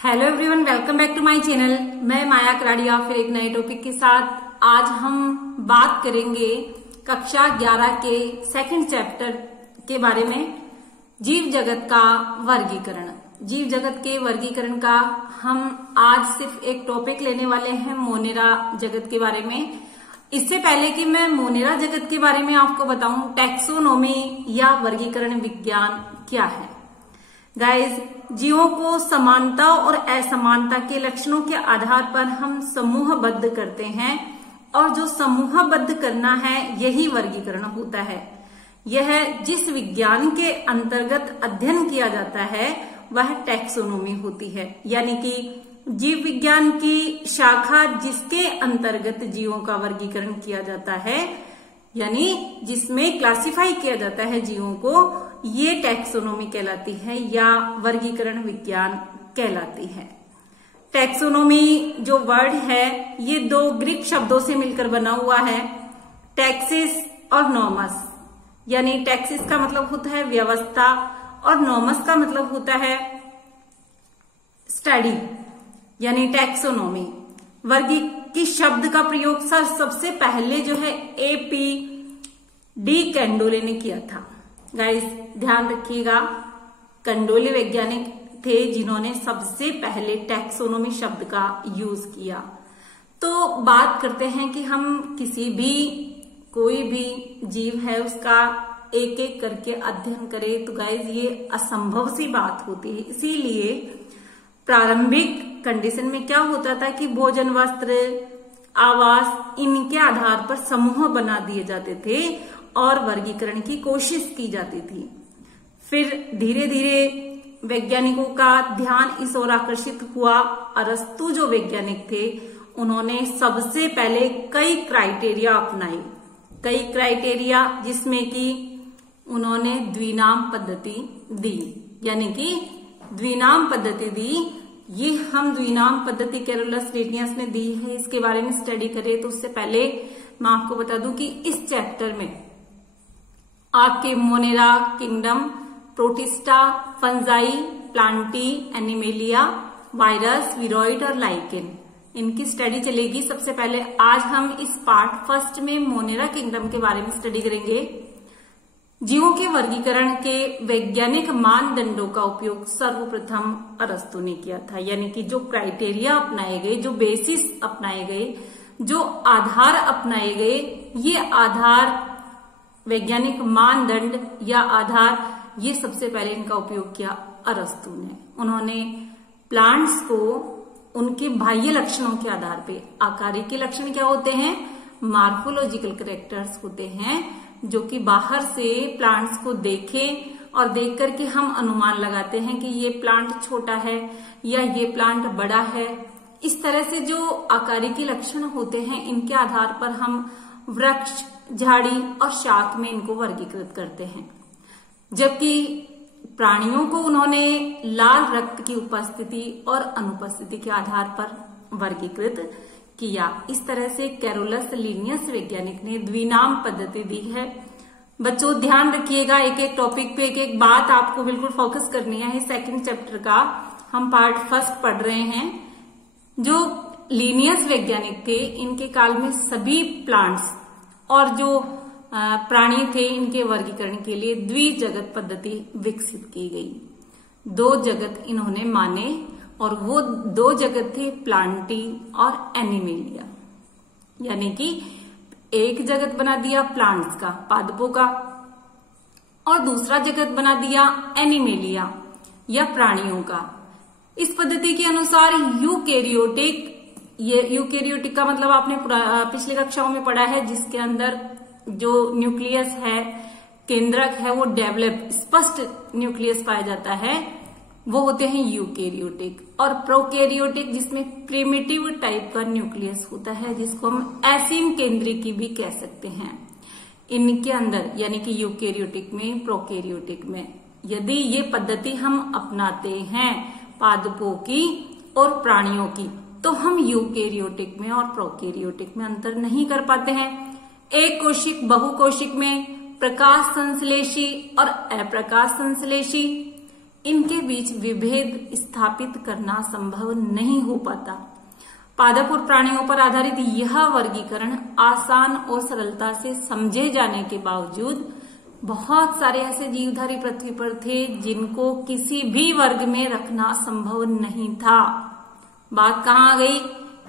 Hello everyone, welcome back to my channel. मैं माया कराड़िया फिर एक नए टॉपिक के साथ। आज हम बात करेंगे कक्षा 11 के सेकंड चैप्टर के बारे में, जीव जगत का वर्गीकरण। जीव जगत के वर्गीकरण का हम आज सिर्फ एक टॉपिक लेने वाले हैं, मोनेरा जगत के बारे में। इससे पहले कि मैं मोनेरा जगत के बारे में आपको बताऊं, टैक्सोनॉमी या वर्गीकरण विज्ञान क्या है। गाइज, जीवों को समानता और असमानता के लक्षणों के आधार पर हम समूहबद्ध करते हैं, और जो समूहबद्ध करना है यही वर्गीकरण होता है। यह जिस विज्ञान के अंतर्गत अध्ययन किया जाता है वह टैक्सोनॉमी होती है, यानी कि जीव विज्ञान की शाखा जिसके अंतर्गत जीवों का वर्गीकरण किया जाता है, यानी जिसमें क्लासिफाई किया जाता है जीवों को, ये टैक्सोनॉमी कहलाती है या वर्गीकरण विज्ञान कहलाती है। टैक्सोनॉमी जो वर्ड है ये दो ग्रीक शब्दों से मिलकर बना हुआ है, टैक्सिस और नॉमस। यानी टैक्सिस का मतलब होता है व्यवस्था और नॉमस का मतलब होता है स्टडी, यानी टैक्सोनॉमी। वर्गी की शब्द का प्रयोग सबसे पहले जो है AP डी कैंडोले ने किया था। गाइस, ध्यान रखिएगा, कैंडोले वैज्ञानिक थे जिन्होंने सबसे पहले टैक्सोनॉमी शब्द का यूज किया। तो बात करते हैं कि हम कोई भी जीव है उसका एक एक करके अध्ययन करें, तो गाइस ये असंभव सी बात होती है। इसीलिए प्रारंभिक कंडीशन में क्या होता था कि भोजन, वस्त्र, आवास, इनके आधार पर समूह बना दिए जाते थे और वर्गीकरण की कोशिश की जाती थी। फिर धीरे धीरे वैज्ञानिकों का ध्यान इस ओर आकर्षित हुआ। अरस्तु जो वैज्ञानिक थे उन्होंने सबसे पहले कई क्राइटेरिया अपनाई, जिसमें कि उन्होंने द्विनाम पद्धति दी, यानी कि द्विनाम पद्धति दी। ये हम द्विनाम पद्धति कैरोलस लिनियस ने दी है, इसके बारे में स्टडी करें। तो उससे पहले मैं आपको बता दूं कि इस चैप्टर में आपके Monera kingdom, Protista, fungi, plantae, animalia, virus, viroid और लाइकेन, इनकी स्टडी चलेगी। सबसे पहले आज हम इस पार्ट फर्स्ट में मोनेरा किंगडम के बारे में स्टडी करेंगे। जीवों के वर्गीकरण के वैज्ञानिक मानदंडों का उपयोग सर्वप्रथम अरस्तु ने किया था, यानी कि जो क्राइटेरिया अपनाए गए, जो बेसिस अपनाए गए, जो आधार अपनाए गए, ये आधार वैज्ञानिक मानदंड या आधार, ये सबसे पहले इनका उपयोग किया अरस्तु ने। उन्होंने प्लांट्स को उनके बाह्य लक्षणों के आधार पे, आकारिक लक्षण क्या होते हैं, मार्फोलॉजिकल कैरेक्टर्स होते हैं, जो कि बाहर से प्लांट्स को देखें और देख करके हम अनुमान लगाते हैं कि ये प्लांट छोटा है या ये प्लांट बड़ा है। इस तरह से जो आकारिकी लक्षण होते हैं, इनके आधार पर हम वृक्ष, झाड़ी और शाख में इनको वर्गीकृत करते हैं। जबकि प्राणियों को उन्होंने लाल रक्त की उपस्थिति और अनुपस्थिति के आधार पर वर्गीकृत किया। इस तरह से कैरोलस लिनियस वैज्ञानिक ने द्विनाम पद्धति दी है। बच्चों ध्यान रखिएगा, एक एक टॉपिक पे एक एक बात आपको बिल्कुल फोकस करनी है। सेकंड चैप्टर का हम पार्ट फर्स्ट पढ़ रहे हैं। जो लिनियस वैज्ञानिक थे, इनके काल में सभी प्लांट्स और जो प्राणी थे, इनके वर्गीकरण के लिए द्विजगत पद्धति विकसित की गई। दो जगत इन्होंने माने, और वो दो जगत थे प्लांटी और एनिमेलिया, यानी कि एक जगत बना दिया प्लांट्स का, पादपों का, और दूसरा जगत बना दिया एनिमेलिया या प्राणियों का। इस पद्धति के अनुसार यूकेरियोटिक, ये यूकेरियोटिक का मतलब आपने पिछली कक्षाओं में पढ़ा है, जिसके अंदर जो न्यूक्लियस है, केंद्रक है, वो डेवलप स्पष्ट न्यूक्लियस पाया जाता है, वो होते हैं यूकेरियोटिक। और प्रोकैरियोटिक, जिसमें प्रिमिटिव टाइप का न्यूक्लियस होता है, जिसको हम असीम केंद्रिकी भी कह सकते हैं। इनके अंदर, यानी कि यूकेरियोटिक में, प्रोकैरियोटिक में, यदि ये पद्धति हम अपनाते हैं पादपों की और प्राणियों की, तो हम यूकेरियोटिक में और प्रोकैरियोटिक में अंतर नहीं कर पाते हैं। एक कोशिक, बहुकोशिक में प्रकाश संश्लेषी और अप्रकाश संश्लेषी, इनके बीच विभेद स्थापित करना संभव नहीं हो पाता। पादप और प्राणियों पर आधारित यह वर्गीकरण आसान और सरलता से समझे जाने के बावजूद बहुत सारे ऐसे जीवधारी पृथ्वी पर थे जिनको किसी भी वर्ग में रखना संभव नहीं था। बात कहाँ आ गई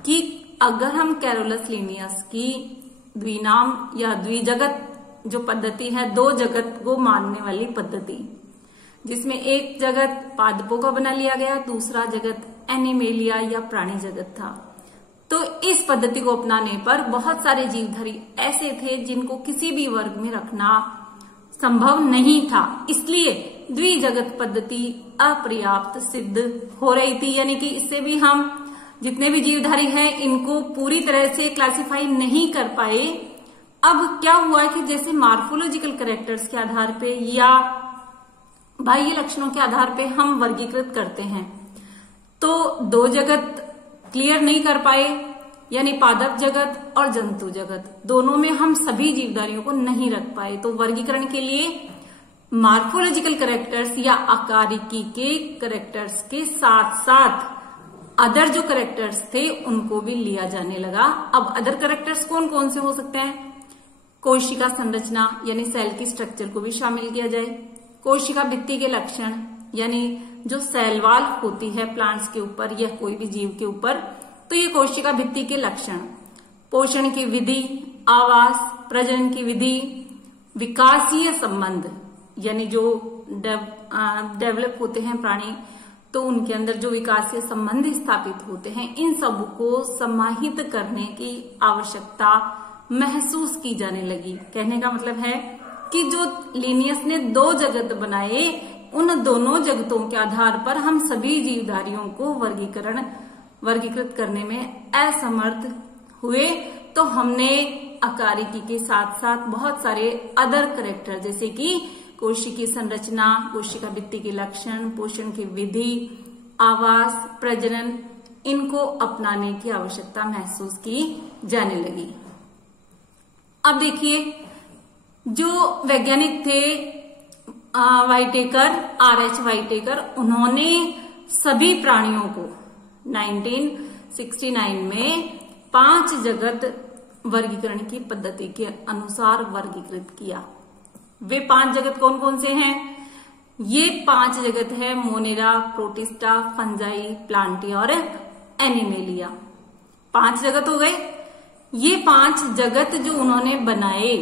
कि अगर हम कैरोलस लिनियस की द्विनाम या द्विजगत जो पद्धति है, दो जगत को मानने वाली पद्धति, जिसमें एक जगत पादपों का बना लिया गया, दूसरा जगत एनिमेलिया या प्राणी जगत था, तो इस पद्धति को अपनाने पर बहुत सारे जीवधारी ऐसे थे जिनको किसी भी वर्ग में रखना संभव नहीं था। इसलिए द्विजगत पद्धति अपर्याप्त सिद्ध हो रही थी, यानी कि इससे भी हम जितने भी जीवधारी हैं इनको पूरी तरह से क्लासिफाई नहीं कर पाए। अब क्या हुआ कि जैसे मार्फोलॉजिकल कैरेक्टर्स के आधार पे या बाह्य लक्षणों के आधार पे हम वर्गीकृत करते हैं, तो दो जगत क्लियर नहीं कर पाए, यानी पादप जगत और जंतु जगत दोनों में हम सभी जीवधारियों को नहीं रख पाए। तो वर्गीकरण के लिए मार्फोलॉजिकल कैरेक्टर्स या आकारिकी के कैरेक्टर्स के साथ साथ अदर जो कैरेक्टर्स थे उनको भी लिया जाने लगा। अब अदर कैरेक्टर्स कौन कौन से हो सकते हैं? कोशिका संरचना यानी सेल की स्ट्रक्चर को भी शामिल किया जाए, कोशिका भित्ति के लक्षण यानी जो सेल वॉल होती है प्लांट्स के ऊपर या कोई भी जीव के ऊपर, तो ये कोशिका भित्ति के लक्षण, पोषण की विधि, आवास, प्रजनन की विधि, विकासीय संबंध यानी जो डेवलप होते हैं प्राणी, तो उनके अंदर जो विकासीय संबंध स्थापित होते हैं, इन सब को समाहित करने की आवश्यकता महसूस की जाने लगी। कहने का मतलब है कि जो लिनियस ने दो जगत बनाए, उन दोनों जगतों के आधार पर हम सभी जीवधारियों को वर्गीकृत करने में असमर्थ हुए, तो हमने आकारिकी के साथ साथ बहुत सारे अदर कैरेक्टर जैसे कि कोशिकीय संरचना, कोशिका भित्ति के लक्षण, पोषण की विधि, आवास, प्रजनन, इनको अपनाने की आवश्यकता महसूस की जाने लगी। अब देखिए, जो वैज्ञानिक थे वाइटेकर, आर.एच. वाइटेकर, उन्होंने सभी प्राणियों को 1969 में 5 जगत वर्गीकरण की पद्धति के अनुसार वर्गीकृत किया। वे 5 जगत कौन कौन से हैं? ये 5 जगत है मोनेरा, प्रोटिस्टा, फंजाई, प्लांटी और एनिमेलिया। 5 जगत हो गए। ये 5 जगत जो उन्होंने बनाए,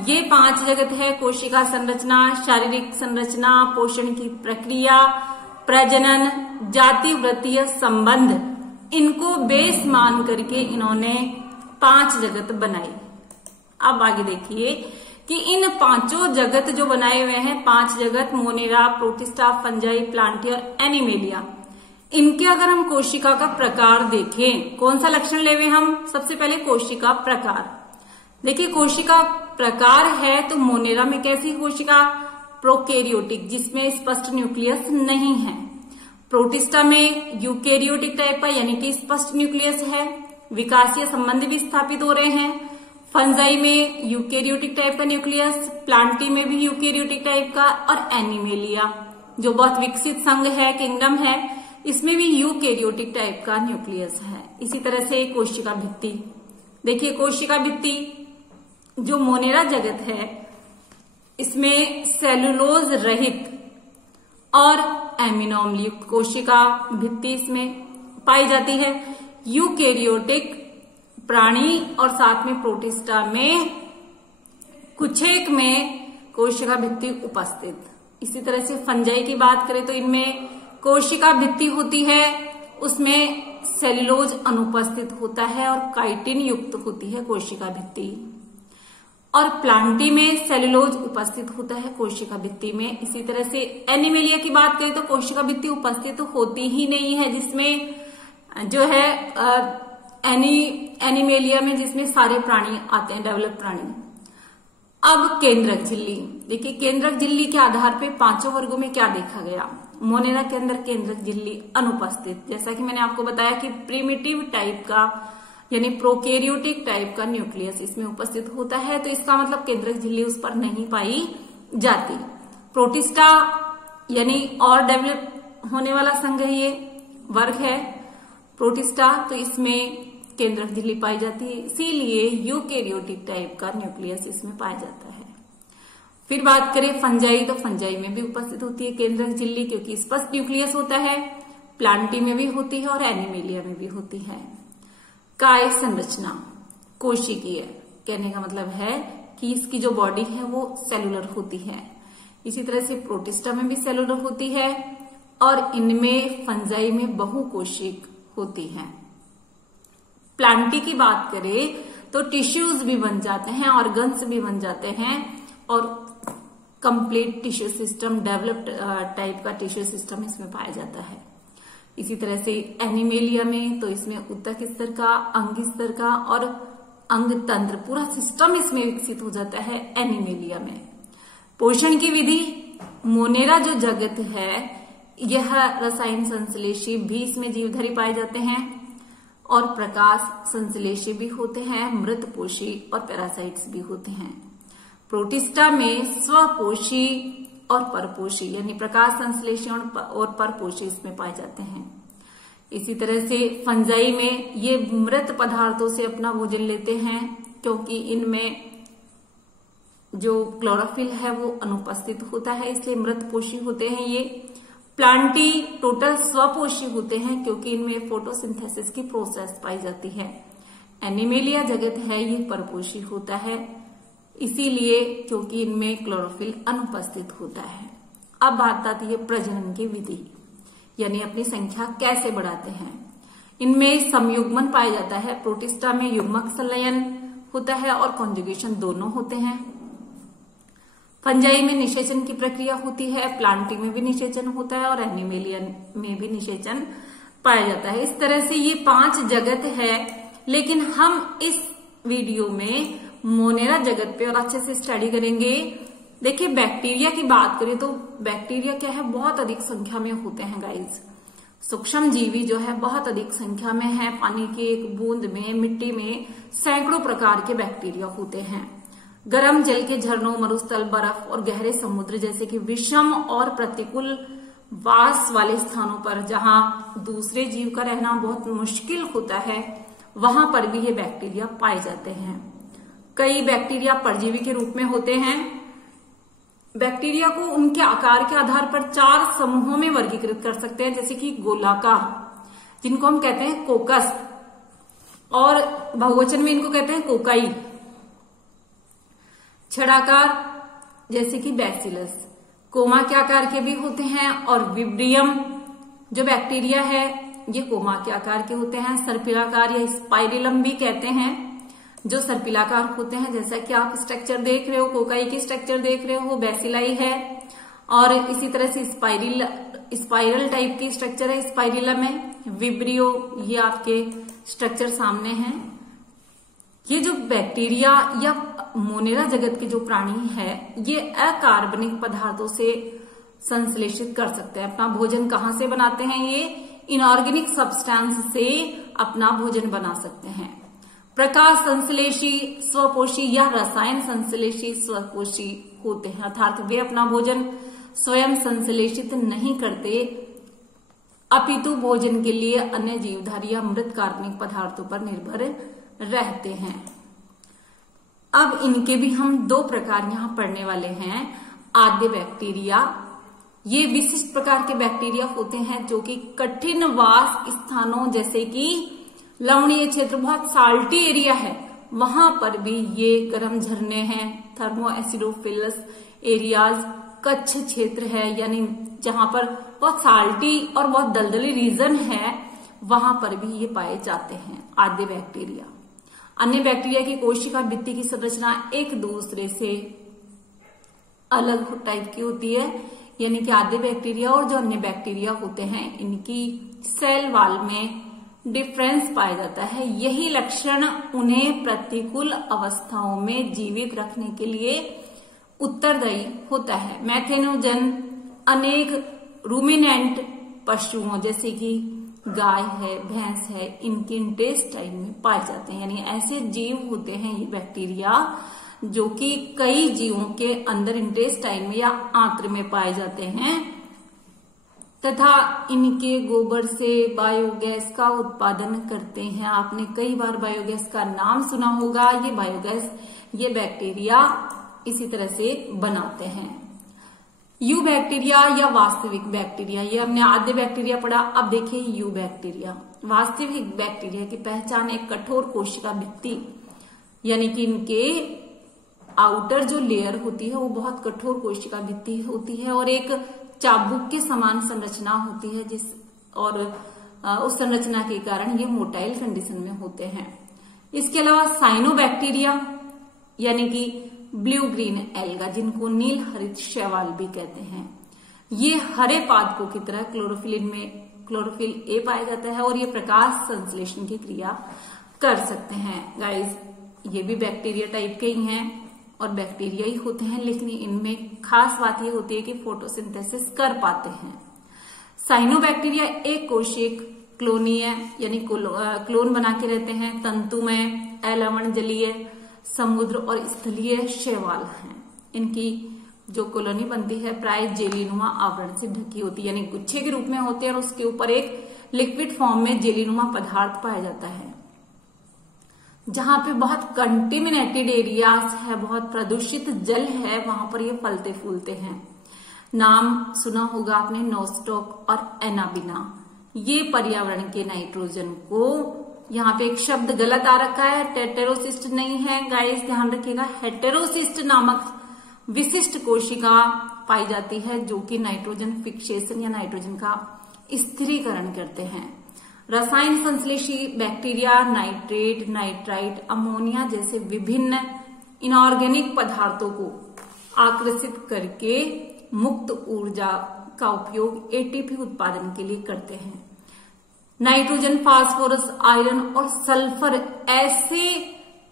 ये 5 जगत है कोशिका संरचना, शारीरिक संरचना, पोषण की प्रक्रिया, प्रजनन, जाति वृत्तीय संबंध, इनको बेस मान करके इन्होंने 5 जगत बनाई। अब आगे देखिए कि इन 5 जगत जो बनाए हुए हैं, 5 जगत मोनेरा, प्रोटिस्टा, फंजाई, प्लांटी और एनिमेलिया, इनके अगर हम कोशिका का प्रकार देखें, कौन सा लक्षण ले हुए हम? सबसे पहले कोशिका प्रकार देखिए। कोशिका प्रकार है तो मोनेरा में कैसी कोशिका? प्रोकैरियोटिक, जिसमें स्पष्ट न्यूक्लियस नहीं है। प्रोटिस्टा में यूकैरियोटिक टाइप का यानी कि स्पष्ट न्यूक्लियस है, विकासीय संबंध भी स्थापित हो रहे हैं। फंजाई में यूकैरियोटिक टाइप का न्यूक्लियस, प्लांटी में भी यूकैरियोटिक टाइप का, और एनिमेलिया जो बहुत विकसित संघ है, किंगडम है, इसमें भी यूकैरियोटिक टाइप का न्यूक्लियस है। इसी तरह से कोशिका भित्ति देखिए। कोशिका भित्ति जो मोनेरा जगत है, इसमें सेलुलोज रहित और एमिनो अम्ल युक्त कोशिका भित्ति इसमें पाई जाती है। यूकैरियोटिक प्राणी और साथ में प्रोटिस्टा में कुछेक में कोशिका भित्ति उपस्थित। इसी तरह से फंजाई की बात करें तो इनमें कोशिका भित्ति होती है, उसमें सेलुलोज अनुपस्थित होता है और काइटिन युक्त होती है कोशिका भित्ति। और प्लांटी में सेलुलोज उपस्थित होता है कोशिका भित्ति में। इसी तरह से एनिमेलिया की बात करें तो कोशिका भित्ति उपस्थित होती ही नहीं है, जिसमें जो है एनिमेलिया में जिसमें सारे प्राणी आते हैं, डेवलप प्राणी। अब केंद्रक झिल्ली देखिए। केंद्रक झिल्ली के आधार पे 5 वर्गों में क्या देखा गया? मोनेरा के अंदर केंद्रक झिल्ली अनुपस्थित, जैसा कि मैंने आपको बताया कि प्रिमिटिव टाइप का यानी प्रोकैरियोटिक टाइप का न्यूक्लियस इसमें उपस्थित होता है, तो इसका मतलब केंद्रक झिल्ली उस पर नहीं पाई जाती। प्रोटिस्टा यानी और डेवलप होने वाला संघ है, ये वर्ग है प्रोटिस्टा, तो इसमें केंद्रक झिल्ली पाई जाती है, इसीलिए यूकेरियोटिक टाइप का न्यूक्लियस इसमें पाया जाता है। फिर बात करें फंजाई, तो फंजाई में भी उपस्थित होती है केंद्रक झिल्ली, क्योंकि स्पष्ट न्यूक्लियस होता है। प्लांटी में भी होती है और एनिमेलिया में भी होती है। काय संरचना कोशिकीय, कहने का मतलब है कि इसकी जो बॉडी है वो सेलुलर होती है। इसी तरह से प्रोटिस्टा में भी सेलुलर होती है और इनमें फंजाई में बहुकोशिक होती है। प्लांटी की बात करें तो टिश्यूज भी बन जाते हैं, ऑर्गन्स भी बन जाते हैं और complete tissue system, developed type का टिश्यू सिस्टम इसमें पाया जाता है। इसी तरह से एनिमेलिया में तो इसमें ऊतक स्तर का, अंग स्तर का और अंग तंत्र पूरा सिस्टम इसमें विकसित हो जाता है एनिमेलिया में। पोषण की विधि, मोनेरा जो जगत है यह रसायन संश्लेषी भी इसमें जीवधारी पाए जाते हैं और प्रकाश संश्लेषी भी होते हैं, मृतपोषी और पैरासाइट्स भी होते हैं। प्रोटिस्टा में स्वपोषी और परपोषी यानी प्रकाश संश्लेषी और परपोषी इसमें पाए जाते हैं। इसी तरह से फंजाई में ये मृत पदार्थों से अपना भोजन लेते हैं, क्योंकि इनमें जो क्लोरोफिल है वो अनुपस्थित होता है, इसलिए मृतपोषी होते हैं ये। प्लांटी टोटल स्वपोषी होते हैं, क्योंकि इनमें फोटोसिंथेसिस की प्रोसेस पाई जाती है। एनिमेलिया जगत है ये परपोषी होता है, इसीलिए क्योंकि इनमें क्लोरोफिल अनुपस्थित होता है। अब बात आती है प्रजनन की विधि, यानी अपनी संख्या कैसे बढ़ाते हैं। इनमें संयुग्मन पाया जाता है। प्रोटिस्टा में युग्मक संलयन होता है और कॉन्जुगेशन दोनों होते हैं। फंजाई में निषेचन की प्रक्रिया होती है, प्लांटी में भी निषेचन होता है और एनिमेलिया में भी निषेचन पाया जाता है। इस तरह से ये 5 जगत है, लेकिन हम इस वीडियो में मोनेरा जगत पे और अच्छे से स्टडी करेंगे। देखिए बैक्टीरिया की बात करें तो बैक्टीरिया क्या है, बहुत अधिक संख्या में होते हैं गाइज। सूक्ष्म जीवी जो है बहुत अधिक संख्या में है। पानी की एक बूंद में, मिट्टी में सैकड़ों प्रकार के बैक्टीरिया होते हैं। गर्म जल के झरनों, मरुस्थल, बर्फ और गहरे समुद्र जैसे कि विषम और प्रतिकूल वास वाले स्थानों पर, जहां दूसरे जीव का रहना बहुत मुश्किल होता है, वहां पर भी ये बैक्टीरिया पाए जाते हैं। कई बैक्टीरिया परजीवी के रूप में होते हैं। बैक्टीरिया को उनके आकार के आधार पर 4 समूहों में वर्गीकृत कर सकते हैं, जैसे कि गोलाकार, जिनको हम कहते हैं कोकस, और बहुवचन में इनको कहते हैं कोकाई। छड़ाकार जैसे कि बैसिलस, कोमा के आकार के भी होते हैं, और विब्रियम जो बैक्टीरिया है ये कोमा के आकार के होते हैं। सर्पिलाकार या स्पाइरिलम भी कहते हैं, जो सर्पिलाकार होते हैं, जैसा कि आप स्ट्रक्चर देख रहे हो, कोकाई की स्ट्रक्चर देख रहे हो वो बैसिलाई है। और इसी तरह से स्पाइरल टाइप की स्ट्रक्चर है स्पाइरिलम में। विब्रियो ये आपके स्ट्रक्चर सामने हैं। ये जो बैक्टीरिया या मोनेरा जगत के जो प्राणी है ये अकार्बनिक पदार्थों से संश्लेषित कर सकते हैं। अपना भोजन कहाँ से बनाते हैं, ये इनऑर्गेनिक सब्सटेंस से अपना भोजन बना सकते हैं। प्रकाश संश्लेषी स्वपोषी या रसायन संश्लेषी स्वपोषी होते हैं, अर्थात वे अपना भोजन स्वयं संश्लेषित नहीं करते, अपितु भोजन के लिए अन्य जीवधारी या मृत कार्बनिक पदार्थों पर निर्भर रहते हैं। अब इनके भी हम 2 प्रकार यहां पढ़ने वाले हैं। आद्य बैक्टीरिया, ये विशिष्ट प्रकार के बैक्टीरिया होते हैं जो कि कठिन वास स्थानों जैसे कि लवणीय क्षेत्र, बहुत साल्टी एरिया है, वहां पर भी ये गर्म झरने हैं, थर्मो एसिडोफिलस एरियाज, कच्छ क्षेत्र है, यानी जहां पर बहुत साल्टी और बहुत दलदली रीजन है, वहां पर भी ये पाए जाते हैं आद्य बैक्टीरिया। अन्य बैक्टीरिया की कोशिका भित्ति की संरचना एक दूसरे से अलग टाइप की होती है, यानी कि आद्य बैक्टीरिया और जो अन्य बैक्टीरिया होते हैं इनकी सेल वॉल में डिफरेंस पाया जाता है। यही लक्षण उन्हें प्रतिकूल अवस्थाओं में जीवित रखने के लिए उत्तरदायी होता है। मैथेनोजन अनेक रूमिनेंट पशुओं जैसे कि गाय है, भैंस है, इनके इंटेस्टाइन में पाए जाते हैं। यानी ऐसे जीव होते हैं ये बैक्टीरिया जो कि कई जीवों के अंदर इंटेस्टाइन में या आंत्र में पाए जाते हैं, तथा इनके गोबर से बायोगैस का उत्पादन करते हैं। आपने कई बार बायोगैस का नाम सुना होगा। ये बायोगैस, ये बैक्टीरिया इसी तरह से बनाते हैं। यू बैक्टीरिया या वास्तविक बैक्टीरिया, ये हमने आद्य बैक्टीरिया पढ़ा। अब देखिए यू बैक्टीरिया। वास्तविक बैक्टीरिया की पहचान एक कठोर कोशिका भित्ति, यानी कि इनके आउटर जो लेयर होती है वो बहुत कठोर कोशिका भित्ति होती है और एक चाबुक के समान संरचना होती है, उस संरचना के कारण ये मोटाइल कंडीशन में होते हैं। इसके अलावा साइनोबैक्टीरिया यानी कि ब्लू ग्रीन एल्गा, जिनको नील हरित शैवाल भी कहते हैं, ये हरे पादपों की तरह क्लोरोफिल ए पाया जाता है और ये प्रकाश संश्लेषण की क्रिया कर सकते हैं। गाइस, ये भी बैक्टीरिया टाइप के ही हैं और बैक्टीरिया ही होते हैं, लेकिन इनमें खास बात ये होती है कि फोटोसिंथेसिस कर पाते हैं। साइनोबैक्टीरिया एक कोशिक क्लोनीय यानी क्लोन बना के रहते हैं। तंतुमय, अलवण जलीय, समुद्र और स्थलीय शैवाल हैं। इनकी जो कॉलोनी बनती है प्राय जेलीनुमा आवरण से ढकी होती है, यानी गुच्छे के रूप में होते हैं और उसके ऊपर एक लिक्विड फॉर्म में जेलीनुमा पदार्थ पाया जाता है। जहां पे बहुत कंटेमिनेटेड एरियाज है, बहुत प्रदूषित जल है, वहां पर ये फलते फूलते हैं। नाम सुना होगा आपने नोस्टॉक और एनाबिना। ये पर्यावरण के नाइट्रोजन को, यहाँ पे एक शब्द गलत आ रखा है, टेटेरोसिस्ट नहीं है गाइस, ध्यान रखिएगा। हेटेरोसिस्ट नामक विशिष्ट कोशिका पाई जाती है जो कि नाइट्रोजन फिक्सेशन या नाइट्रोजन का स्थिरीकरण करते हैं। रसायन संश्लेषी बैक्टीरिया नाइट्रेट, नाइट्राइट, अमोनिया जैसे विभिन्न इनऑर्गेनिक पदार्थों को आकर्षित करके मुक्त ऊर्जा का उपयोग एटीपी उत्पादन के लिए करते हैं। नाइट्रोजन, फास्फोरस, आयरन और सल्फर ऐसे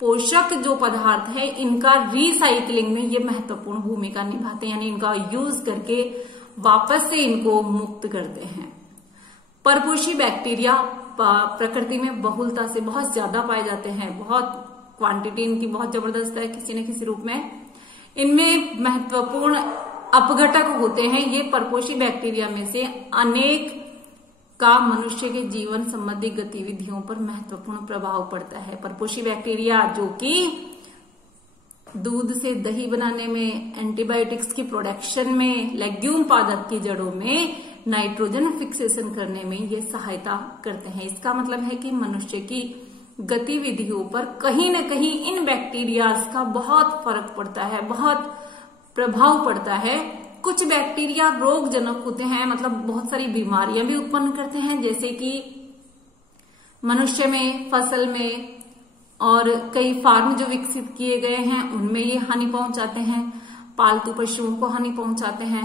पोषक जो पदार्थ है, इनका रिसाइकलिंग में ये महत्वपूर्ण भूमिका निभाते हैं, यानी इनका यूज करके वापस से इनको मुक्त करते हैं। परपोषी बैक्टीरिया प्रकृति में बहुलता से बहुत ज्यादा पाए जाते हैं, बहुत क्वांटिटी इनकी बहुत जबरदस्त है किसी न किसी रूप में। इनमें महत्वपूर्ण अपघटक होते हैं। ये परपोषी बैक्टीरिया में से अनेक का मनुष्य के जीवन संबंधी गतिविधियों पर महत्वपूर्ण प्रभाव पड़ता है। परपोषी बैक्टीरिया जो कि दूध से दही बनाने में, एंटीबायोटिक्स की प्रोडक्शन में, लेग्यूम पादप की जड़ों में नाइट्रोजन फिक्सेशन करने में ये सहायता करते हैं। इसका मतलब है कि मनुष्य की गतिविधियों पर कहीं न कहीं इन बैक्टीरियाज का बहुत फर्क पड़ता है, बहुत प्रभाव पड़ता है। कुछ बैक्टीरिया रोगजनक होते हैं, मतलब बहुत सारी बीमारियां भी उत्पन्न करते हैं, जैसे कि मनुष्य में, फसल में और कई फार्म जो विकसित किए गए हैं उनमें ये हानि पहुंचाते हैं, पालतू पशुओं को हानि पहुंचाते हैं।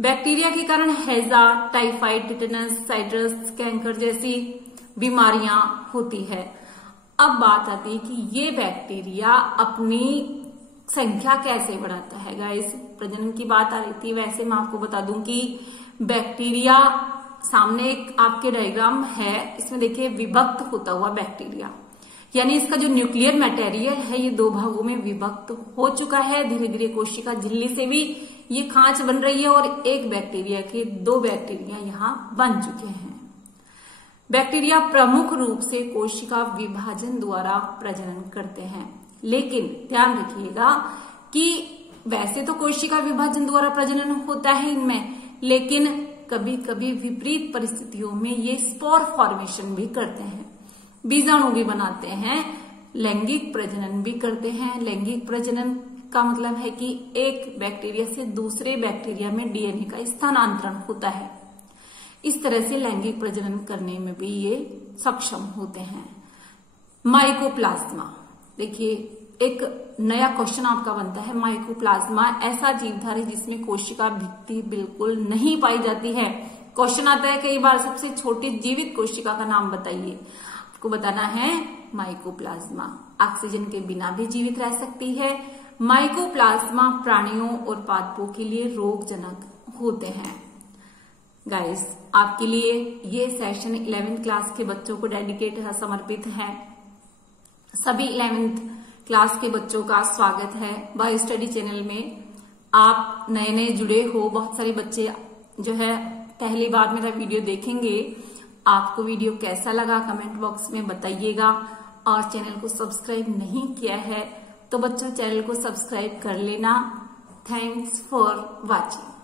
बैक्टीरिया के कारण हैजा, टाइफाइड, टिटेनस, साइट्रस, कैंकर जैसी बीमारियां होती है। अब बात आती है कि ये बैक्टीरिया अपनी संख्या कैसे बढ़ाता है। गाइस, प्रजनन की बात आ रही थी, वैसे मैं आपको बता दूं कि बैक्टीरिया, सामने एक आपके डायग्राम है, इसमें देखिए विभक्त होता हुआ बैक्टीरिया, यानी इसका जो न्यूक्लियर मटेरियल है ये दो भागों में विभक्त हो चुका है। धीरे धीरे कोशिका झिल्ली से भी ये खांच बन रही है और एक बैक्टीरिया के दो बैक्टीरिया यहाँ बन चुके हैं। बैक्टीरिया प्रमुख रूप से कोशिका विभाजन द्वारा प्रजनन करते हैं, लेकिन ध्यान रखिएगा कि वैसे तो कोशिका विभाजन द्वारा प्रजनन होता है इनमें, लेकिन कभी कभी विपरीत परिस्थितियों में ये स्पोर फॉर्मेशन भी करते हैं, बीजाणु भी बनाते हैं, लैंगिक प्रजनन भी करते हैं। लैंगिक प्रजनन का मतलब है कि एक बैक्टीरिया से दूसरे बैक्टीरिया में डीएनए का स्थानांतरण होता है। इस तरह से लैंगिक प्रजनन करने में भी ये सक्षम होते हैं। माइकोप्लाज्मा, देखिए एक नया क्वेश्चन आपका बनता है। माइकोप्लाज्मा ऐसा जीवधारी जिसमें कोशिका भित्ति बिल्कुल नहीं पाई जाती है। क्वेश्चन आता है कई बार, सबसे छोटी जीवित कोशिका का नाम बताइए। आपको बताना है माइकोप्लाज्मा। ऑक्सीजन के बिना भी जीवित रह सकती है। माइकोप्लाज्मा प्राणियों और पादपों के लिए रोगजनक होते हैं। गाइस, आपके लिए ये सेशन 11th क्लास के बच्चों को डेडिकेट है, समर्पित है। सभी 11th क्लास के बच्चों का स्वागत है बायो स्टडी चैनल में। आप नए नए जुड़े हो, बहुत सारे बच्चे जो है पहली बार मेरा वीडियो देखेंगे, आपको वीडियो कैसा लगा कमेंट बॉक्स में बताइएगा। और चैनल को सब्सक्राइब नहीं किया है तो बच्चों चैनल को सब्सक्राइब कर लेना। Thanks for watching.